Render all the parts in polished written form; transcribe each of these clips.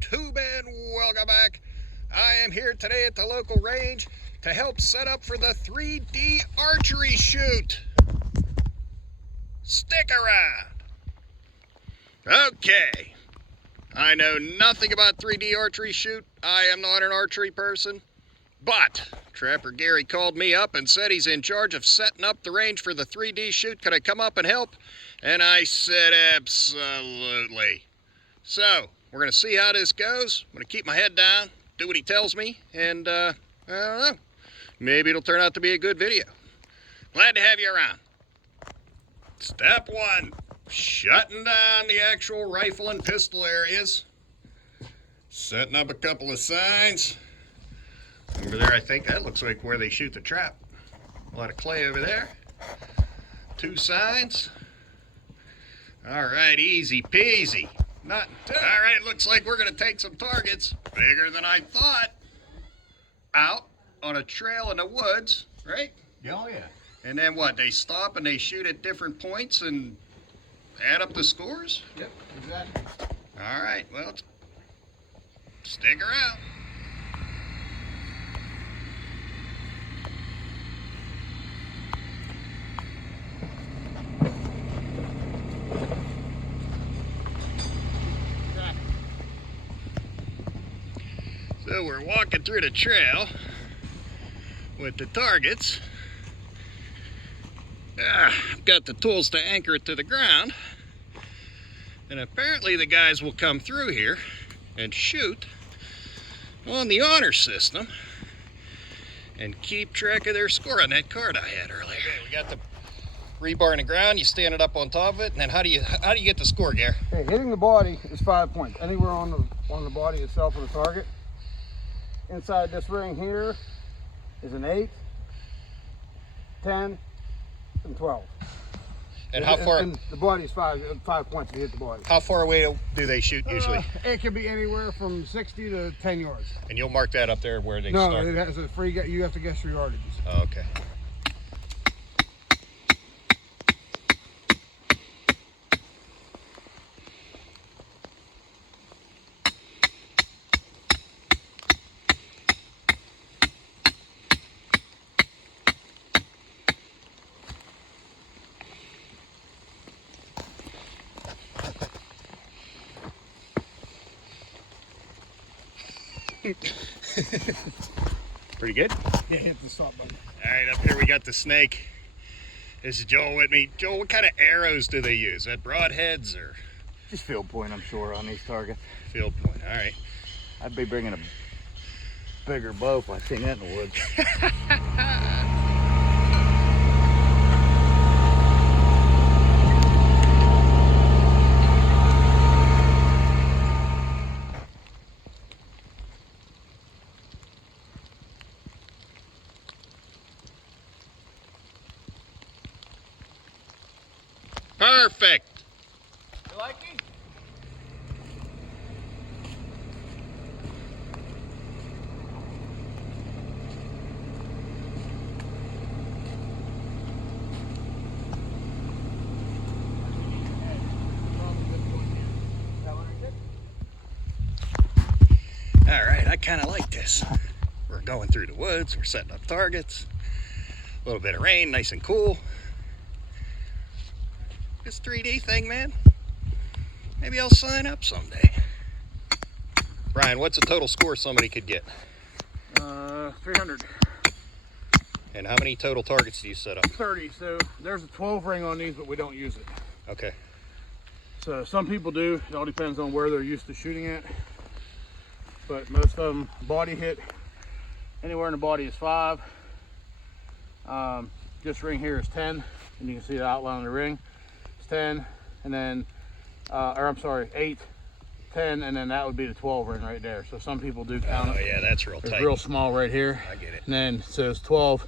YouTube and welcome back. I am here today at the local range to help set up for the 3D archery shoot. Stick around. Okay, I know nothing about 3D archery shoot. I am not an archery person, but Trapper Gary called me up and said he's in charge of setting up the range for the 3D shoot. Could I come up and help? And I said absolutely. So, we're going to see how this goes. I'm going to keep my head down, do what he tells me, and I don't know. Maybe it'll turn out to be a good video. Glad to have you around. Step one, shutting down the actual rifle and pistol areas. Setting up a couple of signs. Over there, I think that looks like where they shoot the trap. A lot of clay over there. 2 signs. All right, easy peasy. All right, looks like we're going to take some targets, bigger than I thought, out on a trail in the woods, right? Oh, yeah. And then what, they stop and they shoot at different points and add up the scores? Yep, exactly. All right, well, stick around. So we're walking through the trail with the targets. I've got the tools to anchor it to the ground. And apparently the guys will come through here and shoot on the honor system and keep track of their score on that card I had earlier. Okay, we got the rebar in the ground, you stand it up on top of it, and then how do you get the score, Gare? Okay, hitting the body is 5 points. Anywhere on the body itself of the target. Inside this ring here is an 8, 10, and 12. And how far? And the body is 5 points to hit the body. How far away do they shoot usually? It can be anywhere from 60 to 10 yards. And you'll mark that up there where they start? No, it has a free. You have to guess your yardages. Oh, okay. Pretty good? Yeah, hit the stop button. All right, up here we got the snake. This is Joel with me. Joel, what kind of arrows do they use? That broadheads or? Just field point, I'm sure, on these targets. Field point, all right. I'd be bringing a bigger bow if I seen that in the woods. Perfect. You like me? All right, I kind of like this. We're going through the woods, we're setting up targets. A little bit of rain, nice and cool. This 3D thing, man, maybe I'll sign up someday. Brian, what's a total score somebody could get? 300. And how many total targets do you set up? 30. So there's a 12 ring on these, but we don't use it. Okay. So some people do. It all depends on where they're used to shooting at. But most of them body hit anywhere in the body is 5. This ring here is 10, and you can see the outline of the ring. It's 10, and then, or I'm sorry, 8, 10, and then that would be the 12 ring right there. So some people do count it. Oh yeah, that's real tight. It's real small right here. I get it. And then it says 12,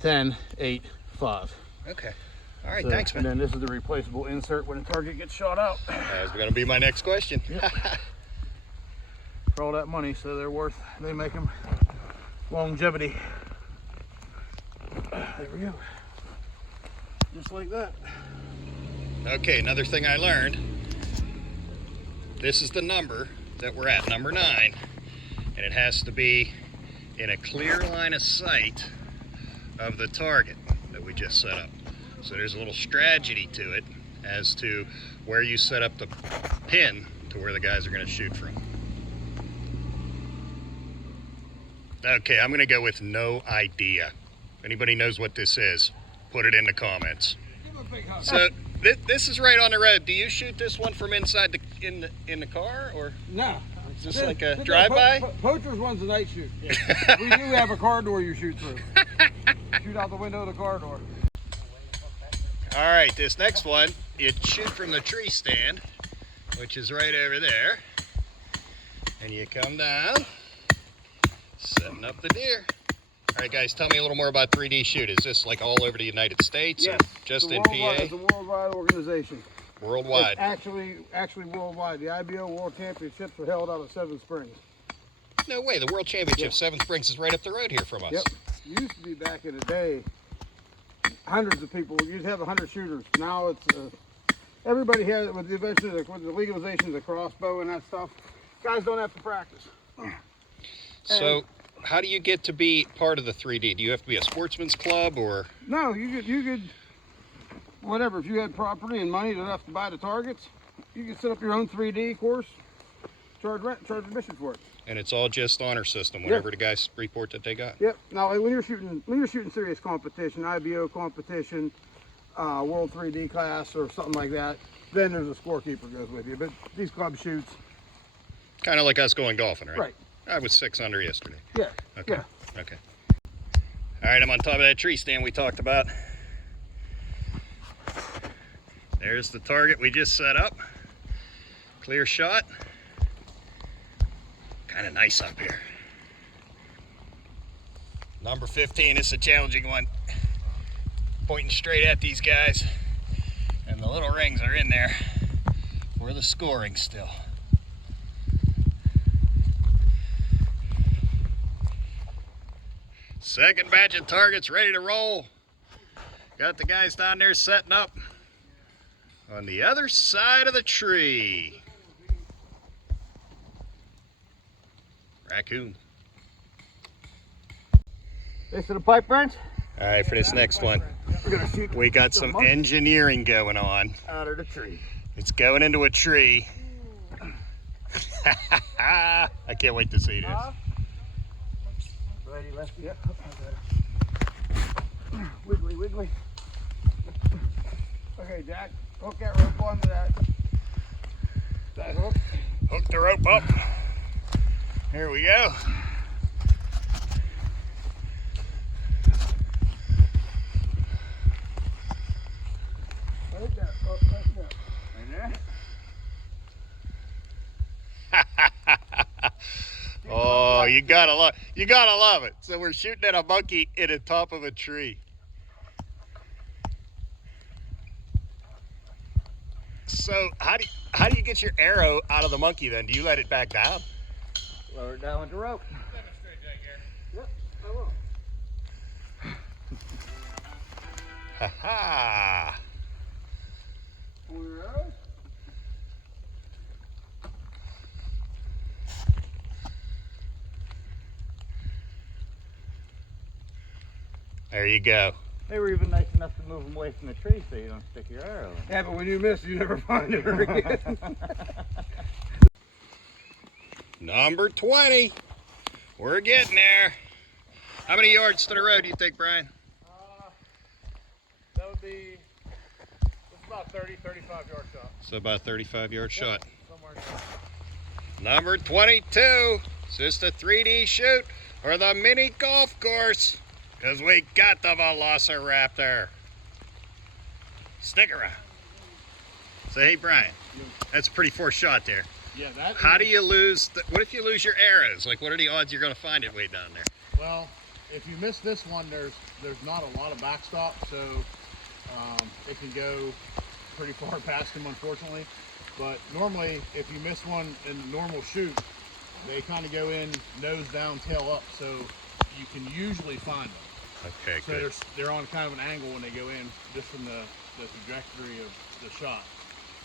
10, 8, 5. Okay. All right, So, thanks, man. And then this is the replaceable insert when the target gets shot out. That's going to be my next question. Yep. For all that money, so they make them longevity. There we go. Just like that. Okay, another thing I learned. This is the number that we're at, number 9. And it has to be in a clear line of sight of the target that we just set up. So there's a little strategy to it as to where you set up the pin to where the guys are going to shoot from. Okay, I'm going to go with no idea. If anybody knows what this is, put it in the comments. So this is right on the road. Do you shoot this one from inside in the car, or No. is this like a drive-by? Poacher's one's a night shoot. Yeah. We do have a car door you shoot through. Shoot out the window of the car door. All right, this next one, you shoot from the tree stand, which is right over there, and you come down, setting up the deer. All right, guys, tell me a little more about 3D Shoot. Is this like all over the United States, or just in PA? It's a worldwide organization. Worldwide. It's actually worldwide. The IBO World Championships were held out of Seven Springs. No way. The World Championship, Seven Springs, is right up the road here from us. Yep. Used to be back in the day, hundreds of people. You'd have 100 shooters. Now it's everybody has, with the legalization of the crossbow and that stuff. Guys don't have to practice. So, how do you get to be part of the 3D? Do you have to be a sportsman's club, or? No, you could, whatever. If you had property and money enough to buy the targets, you could set up your own 3D course, charge admission for it. And it's all just honor system, whatever the guys report that they got. Yep. Now, when you're shooting serious competition, IBO competition, World 3D class or something like that, then there's a scorekeeper goes with you. But these club shoots, kind of like us going golfing, right? Right. I was 6 under yesterday. Yeah. Okay. Yeah. Okay. All right, I'm on top of that tree stand we talked about. There's the target we just set up. Clear shot. Kind of nice up here. Number 15, this is a challenging one. Pointing straight at these guys. And the little rings are in there for the scoring still. Second batch of targets ready to roll. Got the guys down there setting up on the other side of the tree. Raccoon. This is the pipe wrench. All right, for this next one, We're gonna shoot. we got some engineering going on. Out of the tree. It's going into a tree. I can't wait to see this. Righty, lefty. Yep. Wiggly, wiggly. Okay, Jack, hook that rope onto that hook. Hook the rope up. Here we go. Right there. Oh, right there. Right there. Oh, you gotta love it. So we're shooting at a monkey in the top of a tree. So how do you get your arrow out of the monkey then? Do you let it back down? Lower it down with the rope. Yep, I will. Ha ha. Pull your arrows. There you go. They were even nice enough to move them away from the tree so you don't stick your arrow in. Yeah, but when you miss, you never find it again. Number 20. We're getting there. How many yards to the road do you think, Brian? That would be, it's about 30, 35 yard shot. So about a 35-yard shot. Somewhere in there. Number 22. Is this the 3D shoot or the mini golf course? Because we got the Velociraptor. Stick around. So, hey, Brian, that's a pretty forced shot there. Yeah, that How is- do you lose, what if you lose your arrows? Like, what are the odds you're going to find it way down there? Well, if you miss this one, there's not a lot of backstop, so it can go pretty far past him, unfortunately. But normally, if you miss one in the normal shoot, they kind of go in nose down, tail up, so you can usually find them. Okay, So good. they're on kind of an angle when they go in, just from the trajectory of the shot.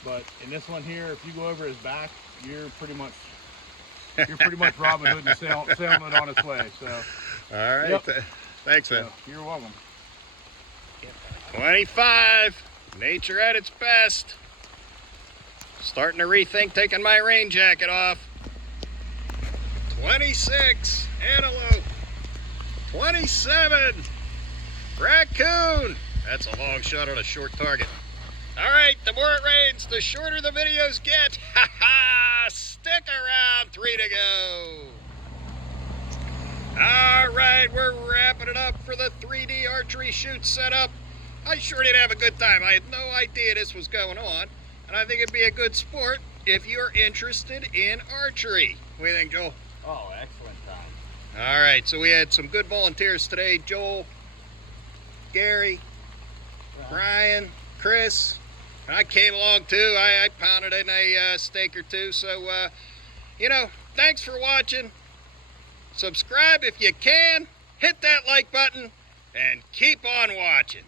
But in this one here, if you go over his back, you're pretty much you're pretty much Robin Hood and sailing it on its way. So, All right. Yep. Thanks, man. so you're welcome. 25. Nature at its best. Starting to rethink taking my rain jacket off. 26. Antelope. 27. Raccoon. That's a long shot on a short target. All right, the more it rains, the shorter the videos get. Ha ha! Stick around, 3 to go. All right, we're wrapping it up for the 3D archery shoot setup. I sure did have a good time. I had no idea this was going on, and I think it'd be a good sport if you're interested in archery. What do you think, Joel? Oh, excellent time. All right, so we had some good volunteers today. Joel, Gary, Brian, Chris. I came along too. I pounded in a steak or two. So, you know, thanks for watching. Subscribe if you can. Hit that like button and keep on watching.